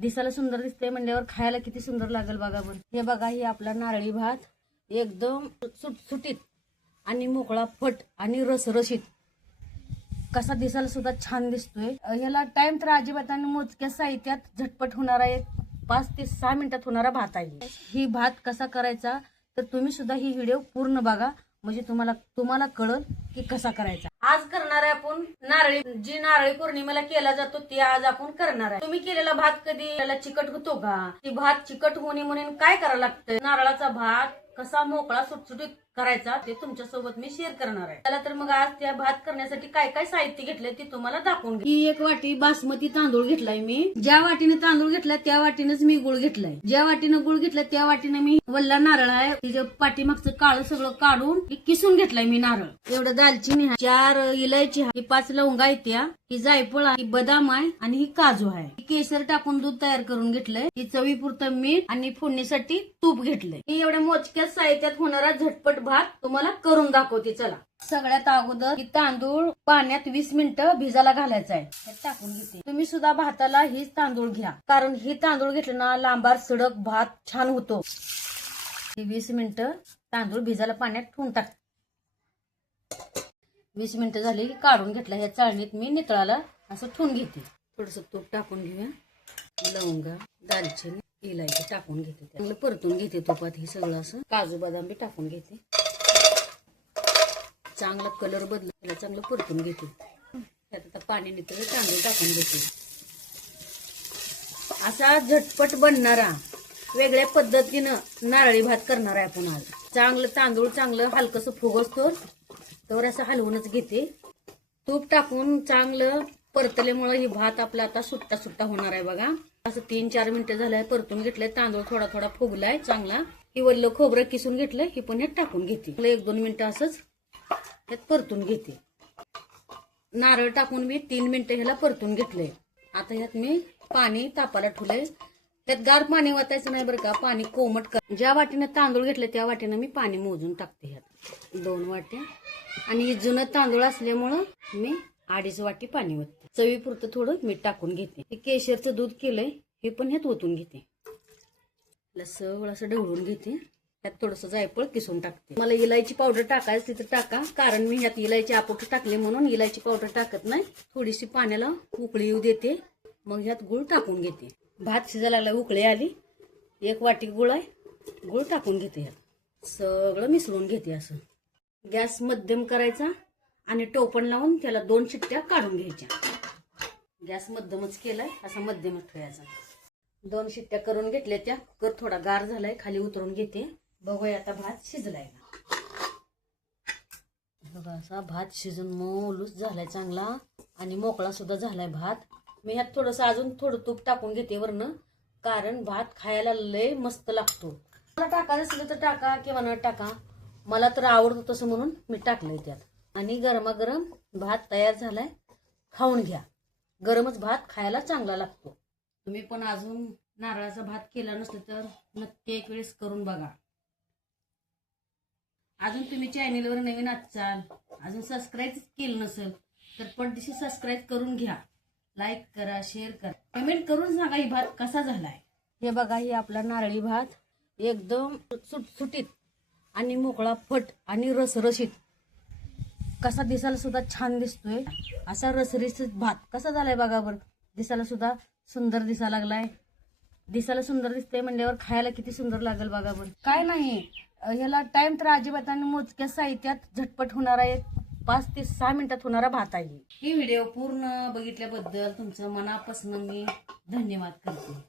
दिसायला सुंदर दिसते म्हणल्यावर खायला किती सुंदर लागेल बघा बरं। हे बघा, ही आपला नारळी भात एकदम सुटसुटीत आणि मोकळा फट आणि रसरशीत कसा दिसायला सुद्धा छान दिसतोय। ह्याला टाइम तर अजिबात आणि मोजक्या साहित्यात झटपट होणारा एक 5 ते 6 मिनिटात होणारा भात आहे। ही भात कसा करायचा तर तुम्ही सुद्धा ही व्हिडिओ पूर्ण बघा, म्हणजे तुम्हाला कळल की कसा करायचा। आज करणार आहे आपण नारळी पौर्णिमेला केला जातो ते आज आपण करणार आहे। तुम्ही केलेला भात कधी त्याला चिकट होतो का? ती भात चिकट होणे म्हणून काय करायला लागतं? नारळाचा भात कसा मोकळा सुटसुटीत करायचा ते तुमच्या सोबत मी शेअर करणार आहे। त्याला तर मग आज त्या भात करण्यासाठी काय काय साहित्य घेतलंय ते तुम्हाला दाखवून घे। ही 1 वाटी बासमती तांदूळ घेतलाय मी। ज्या वाटीने तांदूळ घेतलाय त्या वाटीनेच मी गुळ घेतलाय। ज्या वाटीने गुळ घेतलाय त्या वाटीने मी वल्ला नारळ आहे तिच्या पाठीमागचं काळं सगळं काढून किसून घेतलाय मी नारळ। एवढं दालचिनी आहे, 4 इलायची आहे, 5 लवंगा आहेत, ही जायफळ आहे, ही बदाम आहे आणि ही काजू आहे। केसर टाकून दूध तयार करून घेतलंय। ही चवीपुरतं मीठ आणि फोडणीसाठी तूप घेतलंय। ही एवढ्या मोजक्या साहित्यात होणारा झटपट भात तुम्हाला करून दाखवते। चला, सगळ्यात अगोदर ही तांदूळ पाण्यात 20 मिनिटं भिजायला घालायचा आहे, हे टाकून घेते। तुम्ही सुद्धा भाताला हीच तांदूळ घ्या, कारण ही तांदूळ घेतलं ना लांबार सडक भात छान होतो। 20 मिनिटं तांदूळ भिजायला पाण्यात ठेवून टाक। 20 मिनिटं झाली की काढून घेतला। ह्या चाळणीत मी नितळाला असं ठेवून घेते। थोडस तूप टाकून घेऊया, लवंगा, दालचिनी, इलायची टाकून घेते, चांगलं परतून घेते तुपात। हे सगळं असं काजू बदाम बी टाकून घेते, चांगला कलर बदलला चांगलं परतून घेते। त्यात आता पाणी नितळ तांदूळ टाकून घेते। असा झटपट बनणारा वेगळ्या पद्धतीनं नारळी भात करणार आहे आपण आज। चांगलं तांदूळ चांगलं हलकस फुगसतो तर असं हलवूनच घेते। तूप टाकून चांगलं परतल्यामुळे ही भात आपला आता सुट्टा सुट्टा होणार आहे बघा। असं 3-4 मिनिटं झालंय परतून घेतलंय, तांदूळ थोडा थोडा फुगलाय चांगला। ही वल्ल खोबरं किसून घेतलंय, ही पण ह्यात टाकून घेते। 1-2 मिनिटं असंच ह्यात परतून घेते। नारळ टाकून मी 3 मिनिटं ह्याला परतून घेतलंय। आता ह्यात मी पाणी तापायला ठेवलंय, त्यात गार पाणी वाटायचं नाही बरं का, पाणी कोमट कर। ज्या वाटीने तांदूळ घेतले त्या वाटीने मी पाणी मोजून टाकते। ह्यात 2 वाट्या आणि हे जुनं तांदूळ असल्यामुळं मी 2.5 वाटी पाणी ओतते। चवीपुरतं थोडं मीठ टाकून घेते। हे केशरचं दूध केलंय, हे पण ह्यात ओतून घेते। सगळं असं ढवळून घेते, त्यात थोडस जायफळ किसून टाकते। मला इलायची पावडर टाकायची तर टाका, कारण मी ह्यात इलायची आपोटी टाकली म्हणून इलायची पावडर टाकत नाही। थोडीशी पाण्याला उकळी येऊ देते, मग ह्यात गुळ टाकून घेते। भात शिजायला लागला, उकळी आली, 1 वाटी गुळ आहे, गुळ टाकून घेते। ह्यात सगळं मिसळून घेते। असं गॅस मध्यम करायचा आणि टोपण लावून त्याला 2 शिट्ट्या काढून घ्यायच्या। गॅस मध्यमच केलाय, असा मध्यमच ठेवायचा। 2 शिट्ट्या करून घेतल्या, त्या कुकर थोडा गार झालाय, खाली उतरून घेते। बघूया आता भात शिजलाय का। बघा असा भात शिजून मऊलूस झालाय चांगला आणि मोकळा सुद्धा झालाय भात। मी ह्यात थोडस अजून थोडं तूप टाकून घेते वरनं, कारण भात खायला लय मस्त लागतो। मला टाकायचं असलं तर टाका किंवा न टाका, मला तर आवडतो तसं म्हणून मी टाकलंय त्यात। आणि गरमागरम भात तयार झालाय, खाऊन घ्या। गरमच भात खायला चांगला लागतो। तुम्ही पण अजून नारळाचा भात केला नसलं तर नक्की एक वेळेस करून बघा। अजून तुम्ही चॅनेलवर नवीन असाल, अजून सबस्क्राईब केलं नसेल तर पटदिशी सबस्क्राईब करून घ्या। लाईक करा, शेअर करा, कमेंट करून सांगा ही भात कसा झालाय। हे बघा, ही आपला नारळी भात एकदम सुटसुटीत आणि मोकळा फट आणि रसरशीत कसा दिसायला सुद्धा छान दिसतोय। असा रसरशीत भात कसा झालाय बघा बरं। दिसायला सुद्धा सुंदर दिसायला लागलाय। दिसायला सुंदर दिसतंय म्हणल्यावर खायला किती सुंदर लागेल बघा बरं। काय नाही, ह्याला टाइम तर अजिबात आणि मोजक्या साहित्यात झटपट होणारा एक 5 ते 6 मिनिटात होणारा भात आहे। ही व्हिडिओ पूर्ण बघितल्याबद्दल तुमचं मनापासून मी धन्यवाद करते।